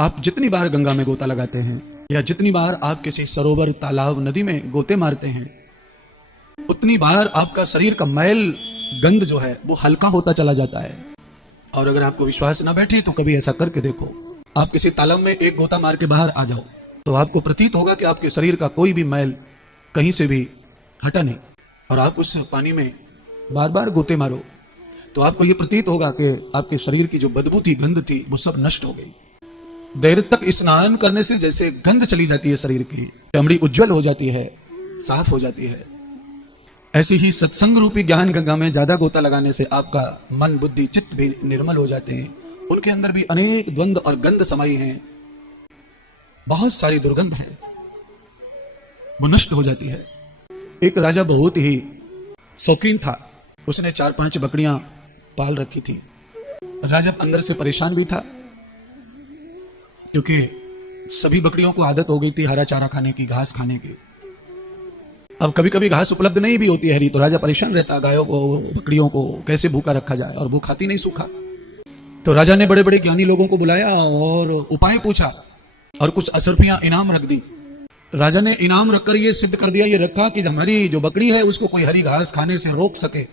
आप जितनी बार गंगा में गोता लगाते हैं या जितनी बार आप किसी सरोवर, तालाब, नदी में गोते मारते हैं, उतनी बार आपका शरीर का मैल, गंध जो है वो हल्का होता चला जाता है। और अगर आपको विश्वास ना बैठे तो कभी ऐसा करके देखो। आप किसी तालाब में एक गोता मार के बाहर आ जाओ तो आपको प्रतीत होगा कि आपके शरीर का कोई भी मैल कहीं से भी हटा नहीं। और आप उस पानी में बार बार गोते मारो तो आपको यह प्रतीत होगा कि आपके शरीर की जो बदबू थी, गंध थी, वो सब नष्ट हो गई। देर तक स्नान करने से जैसे गंध चली जाती है शरीर की, चमड़ी उज्जवल हो जाती है, साफ हो जाती है, ऐसी ही सत्संग रूपी ज्ञान गंगा में ज्यादा गोता लगाने से आपका मन, बुद्धि, चित्त भी निर्मल हो जाते हैं। उनके अंदर भी अनेक द्वंद और गंध समाई हैं, बहुत सारी दुर्गंध है, वो नष्ट हो जाती है। एक राजा बहुत ही शौकीन था, उसने 4-5 बकरियां पाल रखी थी। राजा अंदर से परेशान भी था क्योंकि सभी बकरियों को आदत हो गई थी हरा चारा खाने की, घास खाने की। अब कभी कभी घास उपलब्ध नहीं भी होती है हरी, तो राजा परेशान रहता, गायों को, बकरियों को कैसे भूखा रखा जाए, और वो खाती नहीं सूखा। तो राजा ने बड़े बड़े ज्ञानी लोगों को बुलाया और उपाय पूछा और कुछ असरफियां इनाम रख दी। राजा ने इनाम रखकर ये सिद्ध कर दिया, ये रखा कि हमारी जो बकरी है उसको कोई हरी घास खाने से रोक सके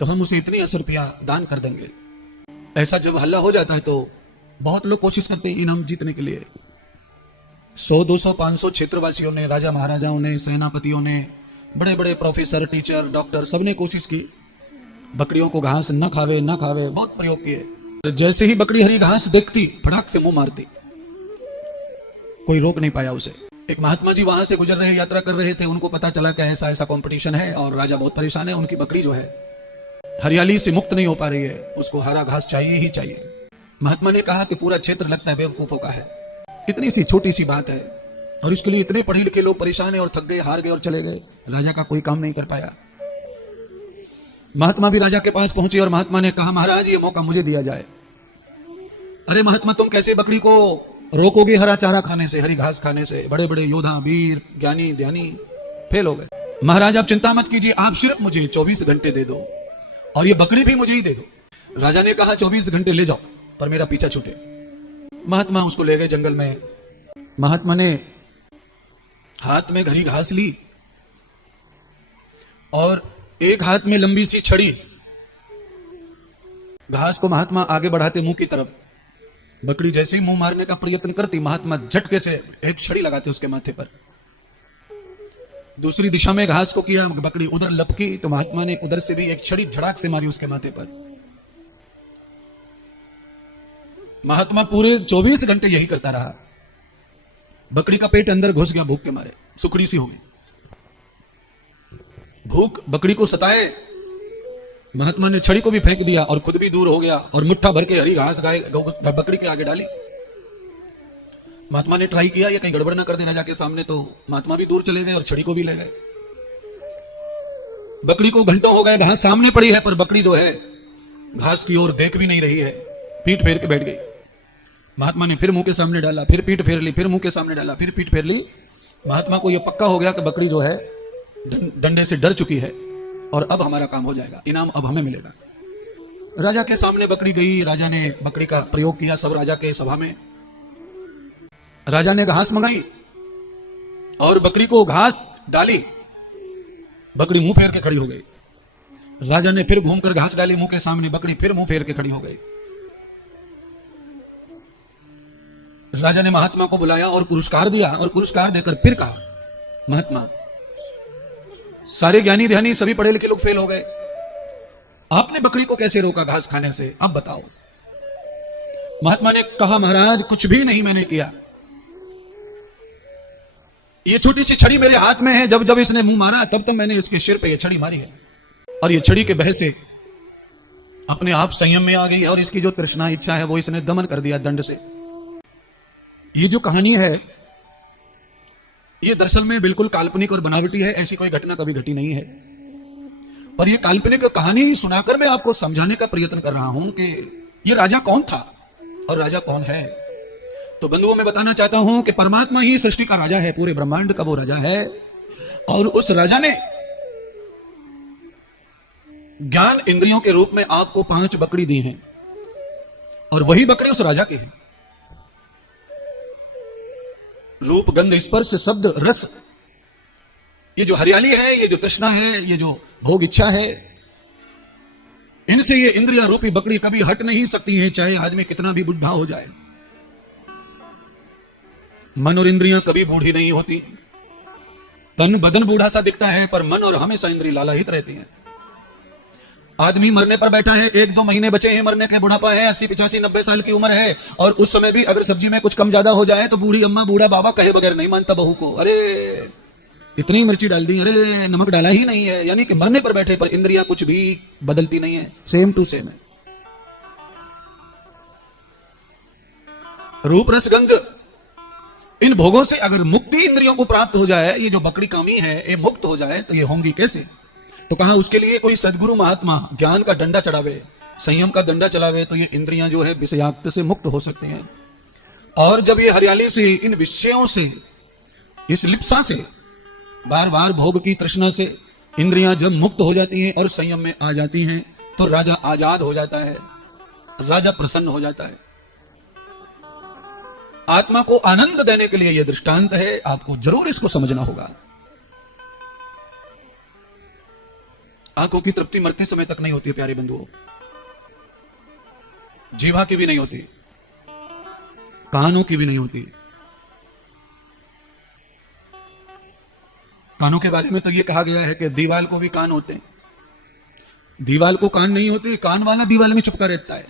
तो हम उसे इतनी असरफियां दान कर देंगे। ऐसा जब हल्ला हो जाता है तो बहुत लोग कोशिश करते हैं इनाम जीतने के लिए। 100, 200, 500 क्षेत्रवासियों ने, राजा महाराजाओं ने, सेनापतियों ने, बड़े बड़े प्रोफेसर, टीचर, डॉक्टर, सबने कोशिश की बकरियों को घास न खावे, बहुत प्रयोग किए। जैसे ही बकरी हरी घास देखती फटाक से मुंह मारती, कोई रोक नहीं पाया उसे। एक महात्मा जी वहां से गुजर रहे, यात्रा कर रहे थे, उनको पता चला कि ऐसा ऐसा कंपटीशन है और राजा बहुत परेशान है, उनकी बकरी जो है हरियाली से मुक्त नहीं हो पा रही है, उसको हरा घास चाहिए ही चाहिए। महात्मा ने कहा कि पूरा क्षेत्र लगता है बेवकूफों का है, इतनी सी छोटी सी बात है और इसके लिए इतने पढ़े लिखे लोग परेशान है और थक गए, हार गए और चले गए। राजा का कोई काम नहीं कर पाया। महात्मा भी राजा के पास पहुंचे और महात्मा ने कहा, महाराज ये मौका मुझे दिया जाए। अरे महात्मा, तुम कैसे बकरी को रोकोगे हरा चारा खाने से, हरी घास खाने से? बड़े बड़े योद्धा, वीर, ज्ञानी, ध्यानी फेल हो गए। महाराज आप चिंता मत कीजिए, आप सिर्फ मुझे 24 घंटे दे दो और ये बकरी भी मुझे ही दे दो। राजा ने कहा 24 घंटे ले जाओ पर मेरा पीछा छूटे। महात्मा उसको ले गए जंगल में। महात्मा ने हाथ में हरी घास ली और एक हाथ में लंबी सी छड़ी, घास को महात्मा आगे बढ़ाते मुंह की तरफ। बकरी जैसे ही मुंह मारने का प्रयत्न करती, महात्मा झटके से एक छड़ी लगाते उसके माथे पर। दूसरी दिशा में घास को किया, बकरी उधर लपकी तो महात्मा ने उधर से भी एक छड़ी झड़ाक से मारी उसके माथे पर। महात्मा पूरे 24 घंटे यही करता रहा। बकरी का पेट अंदर घुस गया भूख के मारे, सुखड़ी सी हो गई। भूख बकरी को सताए, महात्मा ने छड़ी को भी फेंक दिया और खुद भी दूर हो गया और मुट्ठा भर के हरी घास बकरी के आगे डाली। महात्मा ने ट्राई किया ये कहीं गड़बड़ ना कर दे राजा के सामने, तो महात्मा भी दूर चले गए और छड़ी को भी ले गए। बकरी को घंटों हो गए, घास सामने पड़ी है पर बकरी जो है घास की ओर देख भी नहीं रही है, पीठ फेर के बैठ गई। महात्मा ने फिर मुंह के सामने डाला, फिर पीठ फेर ली, फिर मुंह के सामने डाला, फिर पीठ फेर ली। महात्मा को यह पक्का हो गया कि बकरी जो है डंडे से डर चुकी है और अब हमारा काम हो जाएगा, इनाम अब हमें मिलेगा। राजा के सामने बकरी गई, राजा ने बकरी का प्रयोग किया सब राजा के सभा में। राजा ने घास मंगाई और बकरी को घास डाली, बकरी मुंह फेर के खड़ी हो गई। राजा ने फिर घूमकर घास डाली मुंह के सामने, बकरी फिर मुंह फेर के खड़ी हो गई। राजा ने महात्मा को बुलाया और पुरस्कार दिया और पुरस्कार देकर फिर कहा, महात्मा सारे ज्ञानी ध्यानी सभी पढ़े लिखे लोग फेल हो गए, आपने बकरी को कैसे रोका घास खाने से, अब बताओ। महात्मा ने कहा, महाराज कुछ भी नहीं मैंने किया, ये छोटी सी छड़ी मेरे हाथ में है, जब जब इसने मुंह मारा तब तब मैंने इसके सिर पे ये छड़ी मारी है और ये छड़ी के बह से अपने आप संयम में आ गई और इसकी जो तृष्णा इच्छा है वो इसने दमन कर दिया दंड से। ये जो कहानी है ये दरअसल में बिल्कुल काल्पनिक और बनावटी है, ऐसी कोई घटना कभी घटी नहीं है। पर ये काल्पनिक कहानी सुनाकर मैं आपको समझाने का प्रयत्न कर रहा हूं कि ये राजा कौन था और राजा कौन है। तो बंधुओं मैं बताना चाहता हूं कि परमात्मा ही सृष्टि का राजा है, पूरे ब्रह्मांड का वो राजा है और उस राजा ने ज्ञान इंद्रियों के रूप में आपको 5 बकरी दी हैं और वही बकरी उस राजा के हैं। रूप गंध स्पर्श शब्द रस, ये जो हरियाली है, ये जो तृष्णा है, ये जो भोग इच्छा है, इनसे ये इंद्रिया रूपी बकरी कभी हट नहीं सकती है, चाहे आदमी कितना भी बुढ़ा हो जाए। मन और इंद्रियां कभी बूढ़ी नहीं होती। तन बदन बूढ़ा सा दिखता है, पर मन और हमेशा इंद्रिय लालायित रहती हैं। आदमी मरने पर बैठा है, 1-2 महीने बचे हैं मरने के, बुढ़ापा है, 80, 85, 90 साल की उम्र है, और उस समय भी अगर सब्जी में कुछ कम ज्यादा हो जाए तो बूढ़ी अम्मा बूढ़ा बाबा कहे बगैर नहीं मानता बहू को, अरे इतनी मिर्ची डाल दी, अरे नमक डाला ही नहीं है। यानी कि मरने पर बैठे, पर इंद्रियां कुछ भी बदलती नहीं है, सेम टू सेम है। रूप रस गंध, इन भोगों से अगर मुक्ति इंद्रियों को प्राप्त हो जाए, ये जो बकरी कामी है ये मुक्त हो जाए, तो ये होंगी कैसे? तो कहा उसके लिए कोई सदगुरु महात्मा ज्ञान का डंडा चढ़ावे, संयम का डंडा चलावे, तो ये इंद्रियां जो है विषयाक्त से मुक्त हो सकते हैं। और जब ये हरियाली से, इन विषयों से, इस लिप्सा से, बार बार भोग की तृष्णा से इंद्रियां जब मुक्त हो जाती हैं और संयम में आ जाती हैं, तो राजा आजाद हो जाता है, राजा प्रसन्न हो जाता है। आत्मा को आनंद देने के लिए यह दृष्टांत है, आपको जरूर इसको समझना होगा। आंखों की तृप्ति मरते समय तक नहीं होती है प्यारे बंधुओं, जीवा की भी नहीं होती, कानों की भी नहीं होती। कानों के बारे में तो यह कहा गया है कि दीवाल को भी कान होते हैं, दीवाल को कान नहीं होती, कान वाला दीवाल में चिपका रहता है।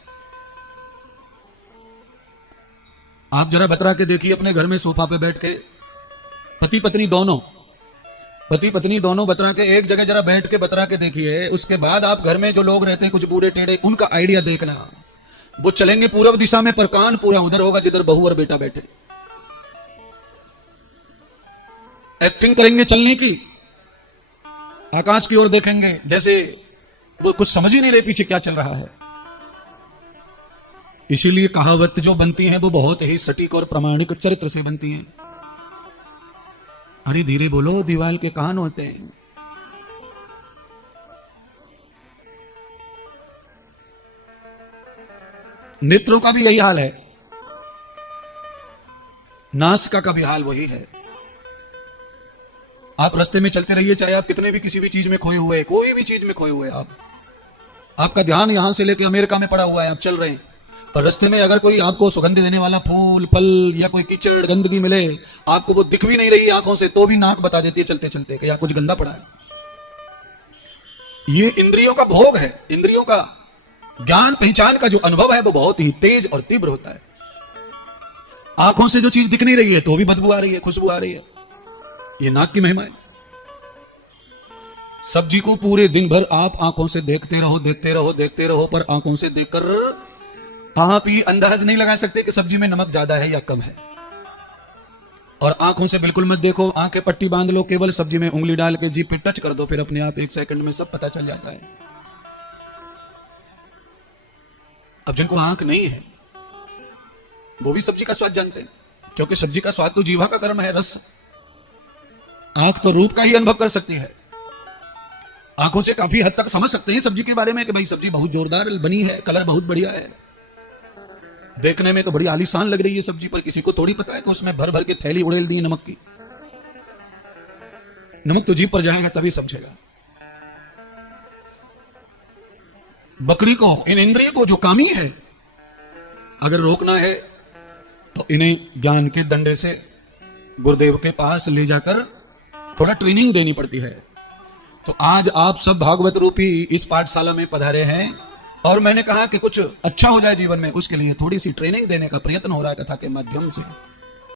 आप जरा बतरा के देखिए अपने घर में सोफा पे बैठ के, पति पत्नी दोनों बतरा के एक जगह जरा बैठ के बतरा के देखिए। उसके बाद आप घर में जो लोग रहते हैं कुछ बूढ़े टेढ़े, उनका आइडिया देखना। वो चलेंगे पूर्व दिशा में, पर कान पूरा उधर होगा जिधर बहू और बेटा बैठे। एक्टिंग करेंगे चलने की, आकाश की ओर देखेंगे जैसे वो कुछ समझ ही नहीं रहे पीछे क्या चल रहा है। इसीलिए कहावत जो बनती है वो बहुत ही सटीक और प्रामाणिक चरित्र से बनती है। अरे धीरे बोलो, दीवाल के कान होते हैं। नेत्रों का भी यही हाल है, नासिका का भी हाल वही है। आप रास्ते में चलते रहिए, चाहे आप कितने भी किसी भी चीज में खोए हुए, कोई भी चीज में खोए हुए, आपका ध्यान यहां से लेकर अमेरिका में पड़ा हुआ है, आप चल रहे हैं, पर रास्ते में अगर कोई आपको सुगंध देने वाला फूल फल या कोई कीचड़ गंदगी मिले, आपको वो दिख भी नहीं रही आंखों से, तो भी नाक बता देती है चलते चलते कि यहाँ कुछ गंदा पड़ा है। ये इंद्रियों का भोग है, इंद्रियों का ज्ञान पहचान का जो अनुभव है वो बहुत ही तेज और तीव्र होता है। आंखों से जो चीज दिख नहीं रही है तो भी बदबू आ रही है, खुशबू आ रही है, ये नाक की महिमा है। सब्जी को पूरे दिन भर आप आंखों से देखते रहो, पर आंखों से देखकर आप ये अंदाज नहीं लगा सकते कि सब्जी में नमक ज्यादा है या कम है। और आंखों से बिल्कुल मत देखो, आंखें पट्टी बांध लो, केवल सब्जी में उंगली डाल के जीभ पे टच कर दो, फिर अपने आप 1 सेकंड में सब पता चल जाता है। अब जिनको आंख नहीं है वो भी सब्जी का स्वाद जानते हैं, क्योंकि सब्जी का स्वाद तो जीवा का कर्म है, रस। आंख तो रूप का ही अनुभव कर सकती है, आंखों से काफी हद तक समझ सकते हैं सब्जी के बारे में कि भाई सब्जी बहुत जोरदार बनी है, कलर बहुत बढ़िया है, देखने में तो बड़ी आलीशान लग रही है सब्जी, पर किसी को थोड़ी पता है कि उसमें भर भर के थैली उड़ेल दी नमक की। नमक तो जीभ पर जाएगा तभी समझेगा। बकरी को, इन इंद्रिय को जो कामी है, अगर रोकना है तो इन्हें ज्ञान के डंडे से गुरुदेव के पास ले जाकर थोड़ा ट्रेनिंग देनी पड़ती है। तो आज आप सब भागवत रूपी इस पाठशाला में पधारे हैं, और मैंने कहा कि कुछ अच्छा हो जाए जीवन में, उसके लिए थोड़ी सी ट्रेनिंग देने का प्रयत्न हो रहा है कथा के माध्यम से।